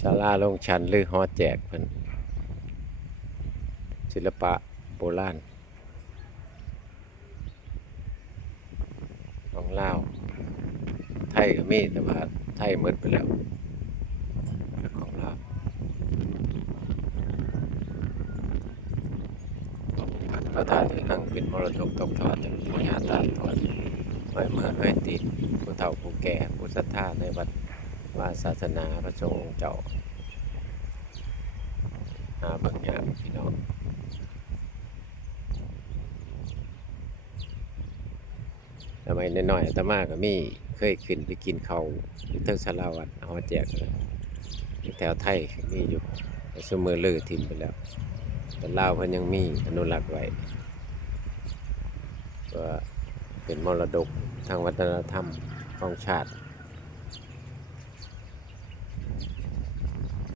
ศาลาลงชันหรือหอแจกเพิ่นศิลปะโบราณของลาวไทยก็มีแต่ว่าไทยหมดไปแล้วของลาวพระธาตุที่นั่งเป็นมรดกตกทอดจากปู่ย่าตายายไว้เมื่อให้ติดผู้เฒ่าผู้แก่ผู้ศรัทธาในวัดวาศาสนาพระสงฆ์องค์เจ้าหาเบิ่งยามพี่น้องสมัยน้อยๆอาตมาก็มีเคยขึ้นไปกินข้าวอยู่เทิงศาลาวัดหอแจกนั่นแหละอยู่แถวไทยมีอยู่แต่ซุมื้อลื้อถิ่มไปแล้วแต่ลาวเพิ่นยังมีอนุรักษ์ไว้ว่าเป็นมรดกทางวัฒนธรรมของชาติ